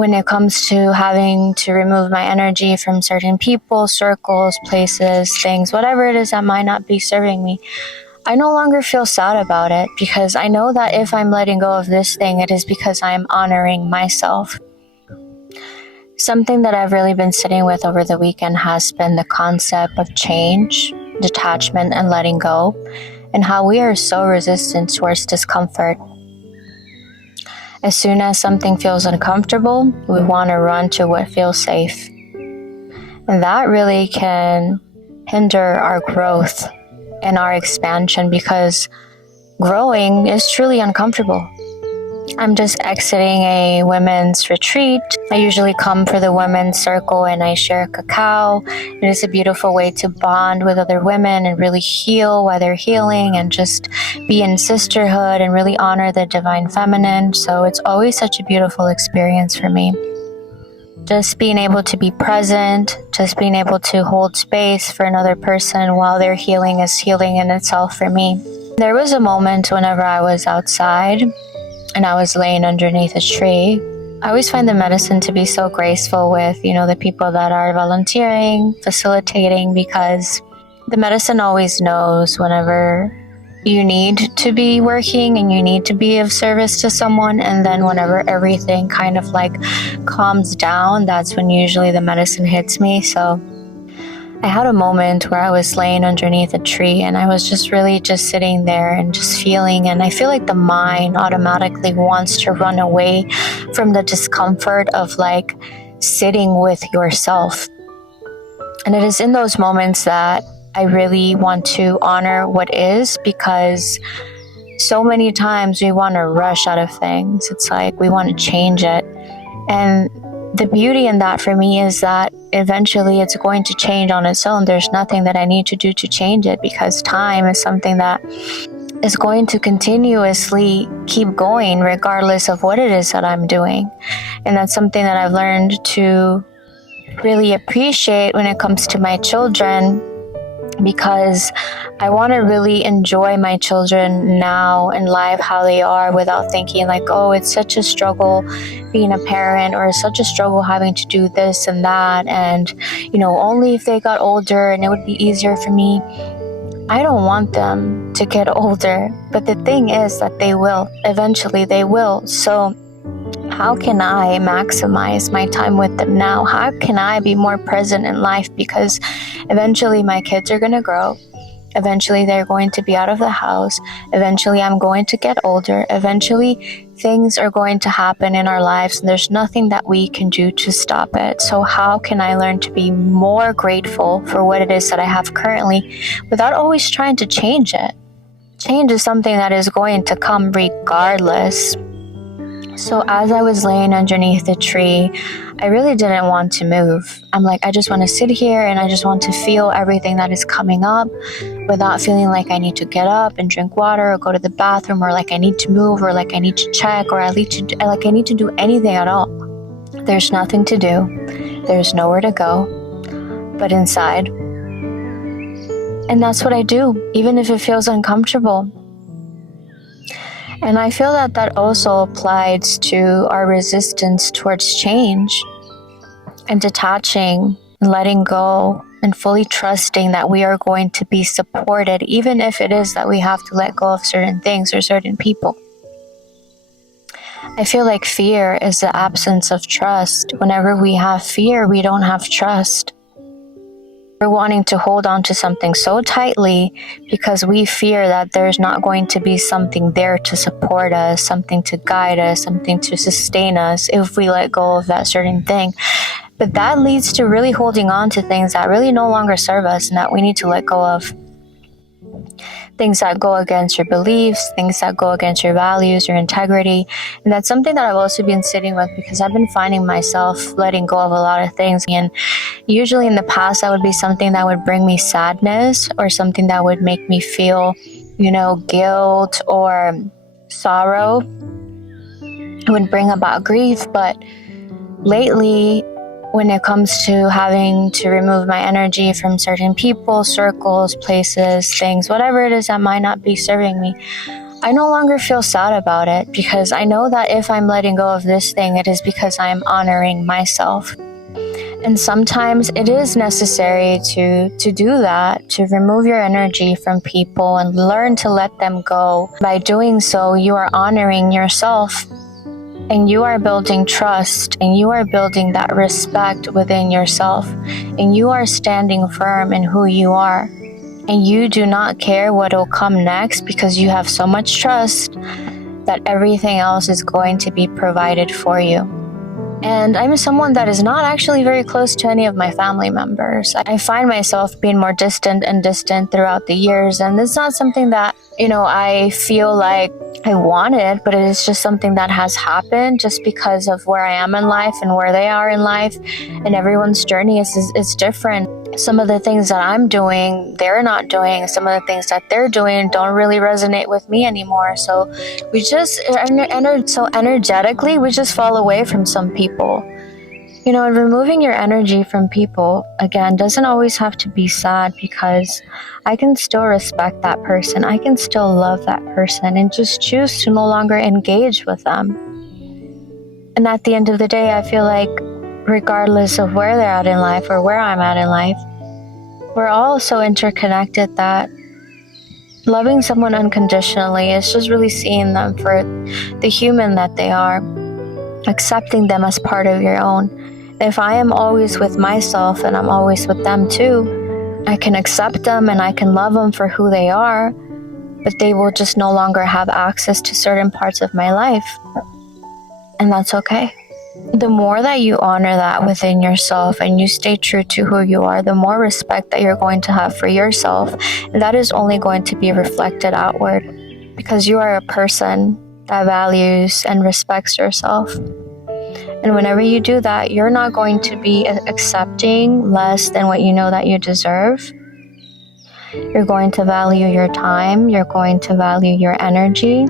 when it comes to having to remove my energy from certain people, circles, places, things, whatever it is that might not be serving me, I no longer feel sad about it, because I know that if I'm letting go of this thing, it is because I'm honoring myself. Something that I've really been sitting with over the weekend has been the concept of change, detachment, and letting go, and how we are so resistant towards discomfort. As soon as something feels uncomfortable, we want to run to what feels safe. And that really can hinder our growth and our expansion, because growing is truly uncomfortable. I'm just exiting a women's retreat. I usually come for the women's circle and I share cacao. It is a beautiful way to bond with other women and really heal while they're healing, and just be in sisterhood and really honor the divine feminine. So it's always such a beautiful experience for me. Just being able to be present, just being able to hold space for another person while they're healing is healing in itself for me. There was a moment whenever I was outside and I was laying underneath a tree. I always find the medicine to be so graceful with, the people that are volunteering, facilitating, because the medicine always knows whenever you need to be working and you need to be of service to someone, and then whenever everything kind of calms down, that's when usually the medicine hits me. So I had a moment where I was laying underneath a tree and I was just really just sitting there and just feeling, and I feel like the mind automatically wants to run away from the discomfort of sitting with yourself. And it is in those moments that I really want to honor what is, because so many times we want to rush out of things. It's we want to change it. And the beauty in that for me is that eventually it's going to change on its own. There's nothing that I need to do to change it, because time is something that is going to continuously keep going regardless of what it is that I'm doing. And that's something that I've learned to really appreciate when it comes to my children, because I want to really enjoy my children now in life how they are, without thinking oh, it's such a struggle being a parent, or it's such a struggle having to do this and that, and only if they got older and it would be easier for me. I don't want them to get older, but the thing is that they will. Eventually they will. So how can I maximize my time with them now? How can I be more present in life? Because eventually my kids are going to grow. Eventually they're going to be out of the house. Eventually I'm going to get older. Eventually things are going to happen in our lives, and there's nothing that we can do to stop it. So how can I learn to be more grateful for what it is that I have currently without always trying to change it? Change is something that is going to come regardless. So as I was laying underneath the tree, I really didn't want to move. I'm I just want to sit here and I just want to feel everything that is coming up without feeling I need to get up and drink water or go to the bathroom, or I need to move, or I need to check, or I need to do anything at all. There's nothing to do. There's nowhere to go but inside. And that's what I do, even if it feels uncomfortable. And I feel that that also applies to our resistance towards change, and detaching and letting go and fully trusting that we are going to be supported, even if it is that we have to let go of certain things or certain people. I feel like fear is the absence of trust. Whenever we have fear, we don't have trust. We're wanting to hold on to something so tightly because we fear that there's not going to be something there to support us, something to guide us, something to sustain us if we let go of that certain thing. But that leads to really holding on to things that really no longer serve us and that we need to let go of. Things that go against your beliefs, things that go against your values, your integrity. And that's something that I've also been sitting with because I've been finding myself letting go of a lot of things. And usually in the past, that would be something that would bring me sadness or something that would make me feel, guilt or sorrow. It would bring about grief. But lately, when it comes to having to remove my energy from certain people, circles, places, things, whatever it is that might not be serving me, I no longer feel sad about it, because I know that if I'm letting go of this thing, it is because I'm honoring myself. And sometimes it is necessary to do that, to remove your energy from people and learn to let them go. By doing so, you are honoring yourself, and you are building trust, and you are building that respect within yourself, and you are standing firm in who you are. And you do not care what will come next, because you have so much trust that everything else is going to be provided for you. And I'm someone that is not actually very close to any of my family members. I find myself being more distant and distant throughout the years, and it's not something that, I feel like I wanted, but it is just something that has happened just because of where I am in life and where they are in life, and everyone's journey is different. Some of the things that I'm doing, they're not doing. Some of the things that they're doing don't really resonate with me anymore. So we just, energetically, we just fall away from some people. And removing your energy from people, again, doesn't always have to be sad, because I can still respect that person. I can still love that person and just choose to no longer engage with them. And at the end of the day, I feel like regardless of where they're at in life or where I'm at in life, we're all so interconnected that loving someone unconditionally is just really seeing them for the human that they are, accepting them as part of your own. If I am always with myself, and I'm always with them too, I can accept them and I can love them for who they are, but they will just no longer have access to certain parts of my life. And that's okay. The more that you honor that within yourself and you stay true to who you are, the more respect that you're going to have for yourself. And that is only going to be reflected outward, because you are a person that values and respects yourself. And whenever you do that, you're not going to be accepting less than what you know that you deserve. You're going to value your time. You're going to value your energy.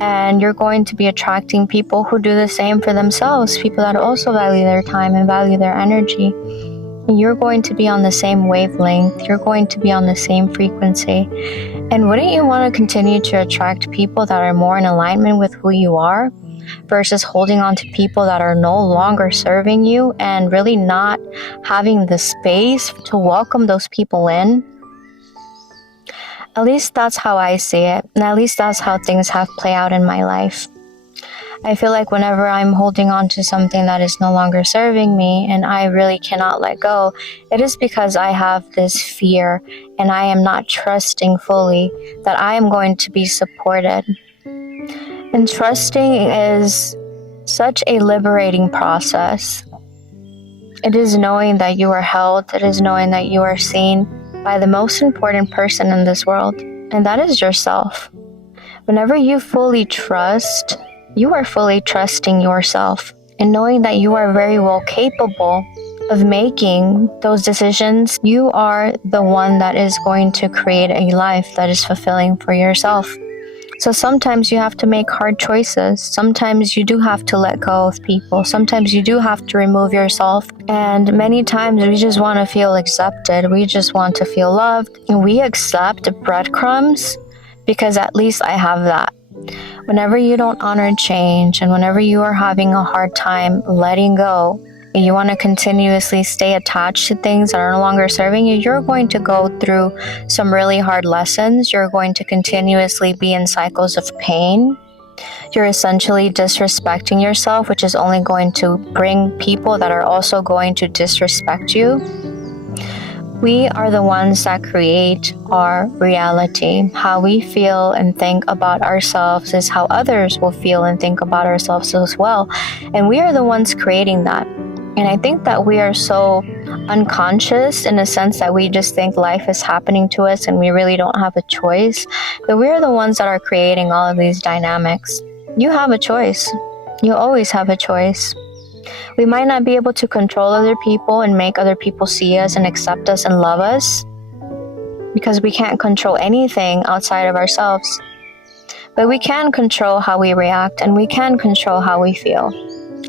And you're going to be attracting people who do the same for themselves, people that also value their time and value their energy. And you're going to be on the same wavelength. You're going to be on the same frequency. And wouldn't you want to continue to attract people that are more in alignment with who you are, versus holding on to people that are no longer serving you and really not having the space to welcome those people in? At least that's how I see it, and at least that's how things have played out in my life. I feel like whenever I'm holding on to something that is no longer serving me and I really cannot let go, it is because I have this fear and I am not trusting fully that I am going to be supported. And trusting is such a liberating process. It is knowing that you are held. It is knowing that you are seen by the most important person in this world, and that is yourself. Whenever you fully trust, you are fully trusting yourself and knowing that you are very well capable of making those decisions. You are the one that is going to create a life that is fulfilling for yourself. So sometimes you have to make hard choices. Sometimes you do have to let go of people. Sometimes you do have to remove yourself. And many times we just want to feel accepted. We just want to feel loved. And we accept breadcrumbs because at least I have that. Whenever you don't honor change and whenever you are having a hard time letting go, and you want to continuously stay attached to things that are no longer serving you, you're going to go through some really hard lessons. You're going to continuously be in cycles of pain. You're essentially disrespecting yourself, which is only going to bring people that are also going to disrespect you. We are the ones that create our reality. How we feel and think about ourselves is how others will feel and think about ourselves as well. And we are the ones creating that. And I think that we are so unconscious in the sense that we just think life is happening to us and we really don't have a choice. But we are the ones that are creating all of these dynamics. You have a choice. You always have a choice. We might not be able to control other people and make other people see us and accept us and love us, because we can't control anything outside of ourselves. But we can control how we react, and we can control how we feel,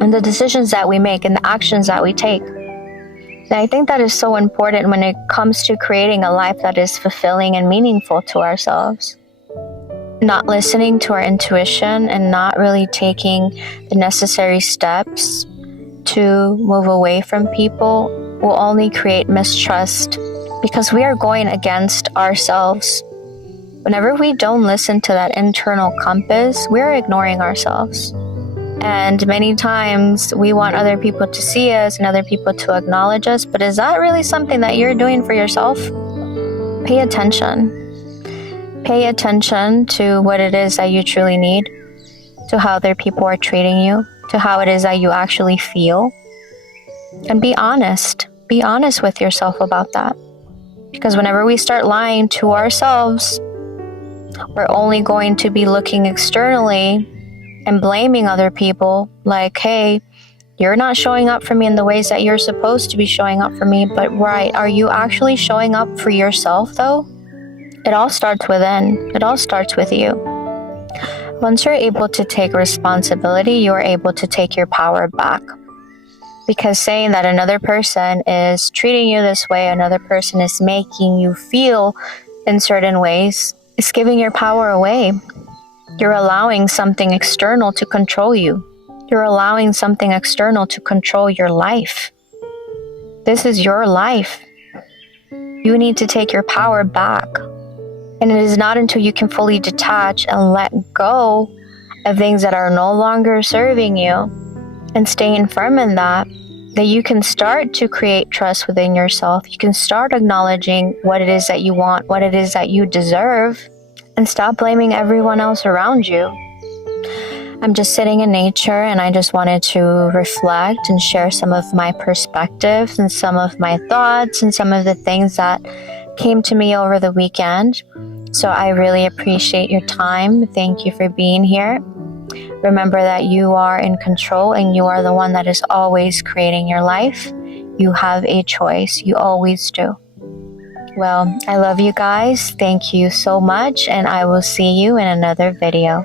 and the decisions that we make and the actions that we take. And I think that is so important when it comes to creating a life that is fulfilling and meaningful to ourselves. not listening to our intuition and not really taking the necessary steps to move away from people will only create mistrust, because we are going against ourselves. Whenever we don't listen to that internal compass, we're ignoring ourselves. And many times we want other people to see us and other people to acknowledge us, but is that really something that you're doing for yourself? Pay attention. Pay attention to what it is that you truly need, to how other people are treating you, to how it is that you actually feel. And be honest. Be honest with yourself about that. Because whenever we start lying to ourselves, we're only going to be looking externally and blaming other people, like, hey, you're not showing up for me in the ways that you're supposed to be showing up for me. But right, are you actually showing up for yourself though? It all starts within. It all starts with you. Once you're able to take responsibility, you are able to take your power back. Because saying that another person is treating you this way, another person is making you feel in certain ways, is giving your power away. You're allowing something external to control you. You're allowing something external to control your life. This is your life. You need to take your power back. And it is not until you can fully detach and let go of things that are no longer serving you and staying firm in that you can start to create trust within yourself. You can start acknowledging what it is that you want, what it is that you deserve, and stop blaming everyone else around you. I'm just sitting in nature, and I just wanted to reflect and share some of my perspectives and some of my thoughts and some of the things that came to me over the weekend. So I really appreciate your time. Thank you for being here. Remember that you are in control and you are the one that is always creating your life. You have a choice. You always do. Well, I love you guys. Thank you so much, and I will see you in another video.